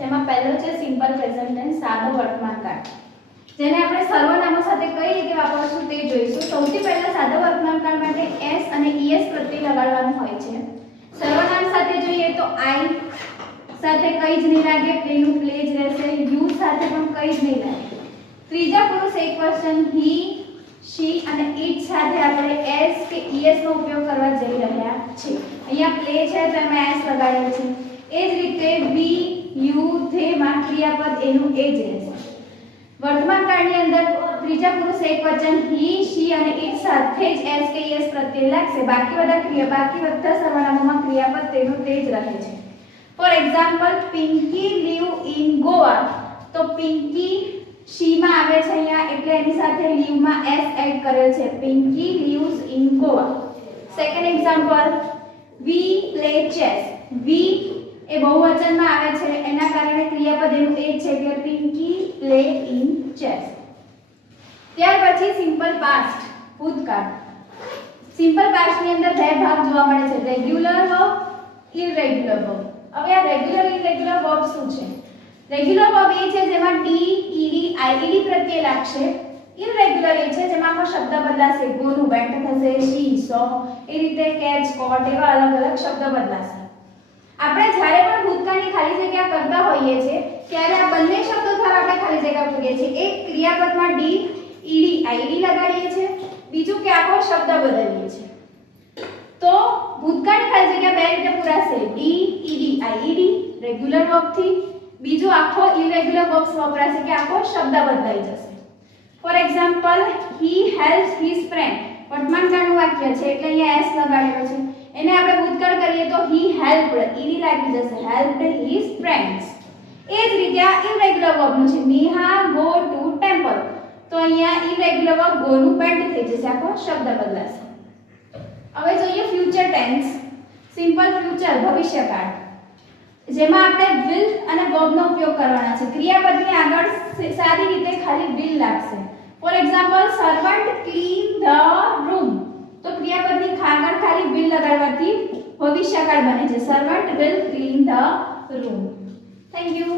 જેમાં પહેલો છે સિમ્પલ પ્રેઝન્ટ ટેન્સ, સાદો વર્તમાન કાળ, જેને આપણે સર્વનામો સાથે કઈ રીતે વાપરશું તે જોઈશું. સૌથી પહેલા સાદા વર્તમાન કાળ માટે s અને es પ્રત્યય લગાડવાનું હોય છે. સર્વનામ સાથે જોઈએ તો I સાથે કઈ જ નહીં લાગે, પ્લેનું પ્લે જ રહેશે. યુ સાથે પણ કઈ જ નહીં લાગે. ત્રીજા પુરુષ એકવચન he, she અને it સાથે આપણે s કે es નો ઉપયોગ કરવા જઈ રહ્યા છીએ. અહીંયા પ્લે છે તો એમાં s લગાડેલ છે. એ જ રીતે we, you, they માં ક્રિયાપદ એનું એ જ રહેશે. વર્તમાન કાળની અંદર ત્રીજા પુરુષ એકવચન he, she અને it સાથે જ s કે es પ્રત્યય લાગશે. બાકી બધા સર્વનામોમાં ક્રિયાપદ તેનું તે જ રહે છે. For example Pinky live in Goa, તો પિંકી she માં આવે છે અહીંયા એટલે એની સાથે લીવ માં s એડ કરેલ છે. Pinky lives in Goa. Second example we play chess. we એ બહુવચનમાં આવે છે એના કારણે ક્રિયાપદ એનું એ છે કે પિંકી play in chess. ત્યાર પછી સિમ્પલ પાસ્ટ, ભૂતકાળ. સિમ્પલ પાસ્ટ ની અંદર બે ભાગ જોવા મળે છે, રેગ્યુલર વર્બ, ઇરરેગ્યુલર વર્બ. હવે આ રેગ્યુલર ઇરરેગ્યુલર વર્બ શું છે? રેગ્યુલર વર્બ એ છે જેમાં ડી, ઈડી, આઈઈડી પ્રત્યય લાગશે. ઇરરેગ્યુલર એ છે જેમાં આખો શબ્દ બદલાશે. ગો નું વેન્ટ થશે, શી, સો, એ રીતે કેચ, કોટ એવા અલગ અલગ શબ્દ બદલાશે. આપણે જ્યારે પણ ભૂતકાળની ખાલી જગ્યા કરતા હોઈએ છીએ ત્યારે આ બંને શબ્દો દ્વારા આપણે ખાલી જગ્યા પૂરીએ છીએ. એક ક્રિયાપદમાં ડી, ઈડી, આઈડી લગાડીએ છીએ, બીજું કે આખો શબ્દ બદલીએ છીએ. તો ભૂતકાળની ખાલી જગ્યા બે રીતે પૂરાશે, D, ED, IED regular verb થી, બીજું આખો ઇરરેગ્યુલર વર્બ્સ વપરાશે કે આખો શબ્દ બદલાઈ જશે. For example he helps his friend, વર્તમાન કાળનું વાક્ય છે એટલે અહીંયા s લગાડેલો છે. એને આપણે ભૂતકાળ કરીએ તો he helped, ઈડી લાગી જશે, helped his friends. એ જ રીતે આ ઇરરેગ્યુલર વર્બનું છે, નેહા go to temple, તો અહીંયા ઇરરેગ્યુલર વર્બ go નું પેન્ટ થઈ જશે, આખો શબ્દ બદલાશે. હવે જોઈએ ફ્યુચર ટેન્સ, સિમ્પલ ફ્યુચર ભવિષ્યકાળ, જેમાં આપણે will અને verb નો ઉપયોગ કરવાના છે. ક્રિયાપદની આગળ સારી રીતે ખાલી will લાગશે. For example servant clean the room, તો ક્રિયાપદની આગળ ખાલી will લગાડવાથી ભવિષ્યકાળ બને છે. Servant will clean the room. Thank you.